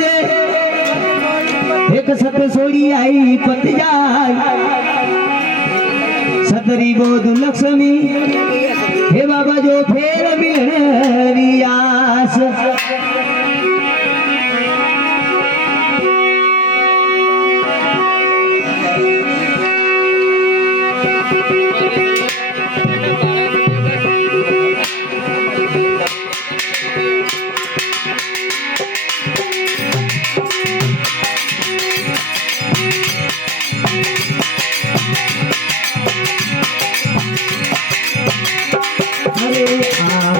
दे एक सत सोड़ी आई पत जाय सतरी बोध लक्ष्मी हे बाबा जो फेर मिलने रियास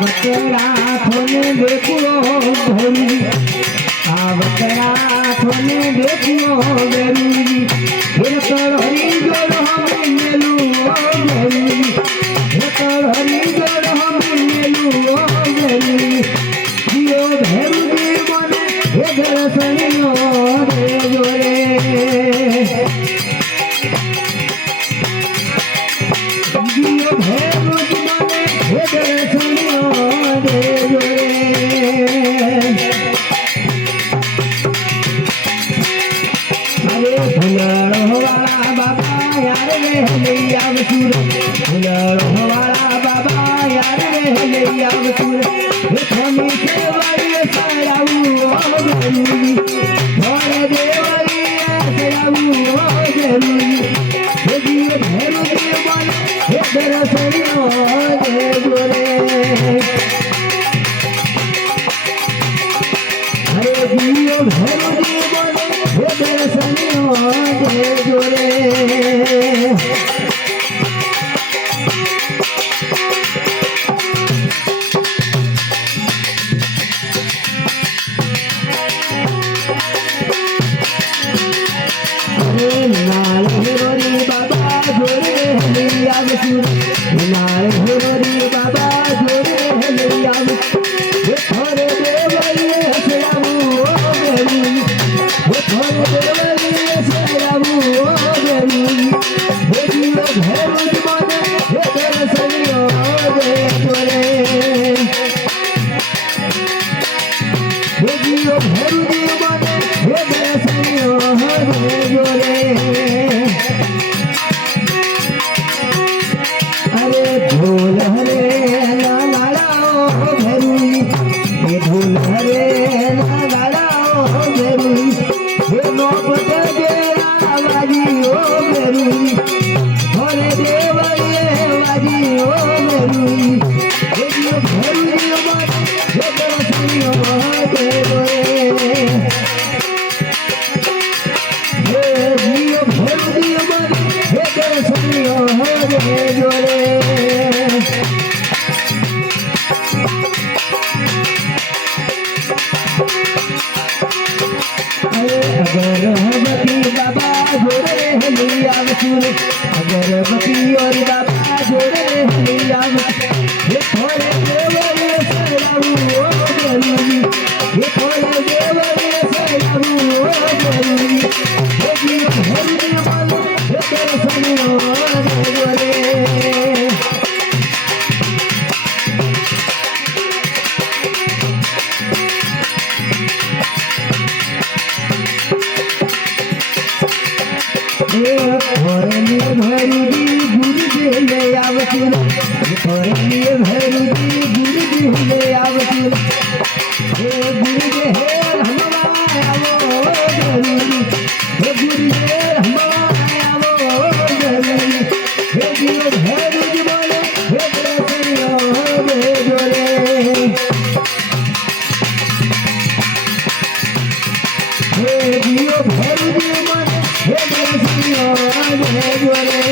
आवतराथोने देखो भरी आवतराथोने देखो भरी फिर हरी जोड़ हम मेलू भरी फिर हरी जोड़ हम मेलू भरी जियो भैरू जी मने हे दर्शनियो दे जोरे जियो भैरू जी मने हे दर्शनियो दे जोरे फुलड़ो वाला बाबा यार रे आवसुर फुलड़ो वाला बाबा यार रे आवसुर थोनी सेवाई सराऊ ओ गरुनी थोड़े देवरी सराऊ ओ गरुनी हे जीव भैरू देवन हे दर्शनियो दे जोरे हरे जीव भैरू देवन हे दर्शनियो दे जोरे नाल भोरी बाबा जोरे हली आवसुर नाल भोरी बाबा जोरे हली आवसुर हे थोरे देवरी सराऊ ओ गरुनी हे थोरे देवरी सराऊ ओ गरुनी हे जीव भैरू मन हे दर्शनियो दे जोरे हे जीव भैरू मन हे दर्शनियो दे जोरे अरे ढोल हरे नागाड़ाओ भैरूनी हे ढोल हरे नागाड़ाओ भैरूनी हे नौबत बेरा बाजी ओ भैरूनी थोड़े देवरिए बाजी ओ भैरूनी हे जियो भैरूनी मन हे दर्शनियो दे जोरे हे जियो भैरूनी मन हे दर्शनियो दे जोरे अगरबत्ती बाबा जोड़े हली आवसुर अगरबत्ती और बाबा जोड़े हली आवसुर ये थोड़े देवरी सराऊ ओ गरुनी ये थोड़े देवरी सराऊ ओ गरुनी हे जीव भैरू मन हे दर्शनियो दे जोरे थोड़े लिए भैरू जी गुरु जी ले आवसुर थोड़े लिए भैरू जी गुरु जी ले आवसुर हे गुरु जी हे हमारा आवो गरुनी हे गुरु जी हमारा आवो गरुनी हे जीव भैरू जी बोले हे दर्शनियो दे जोरे हे जीव भैरू जी मन हे दर्शनियो दे जोरे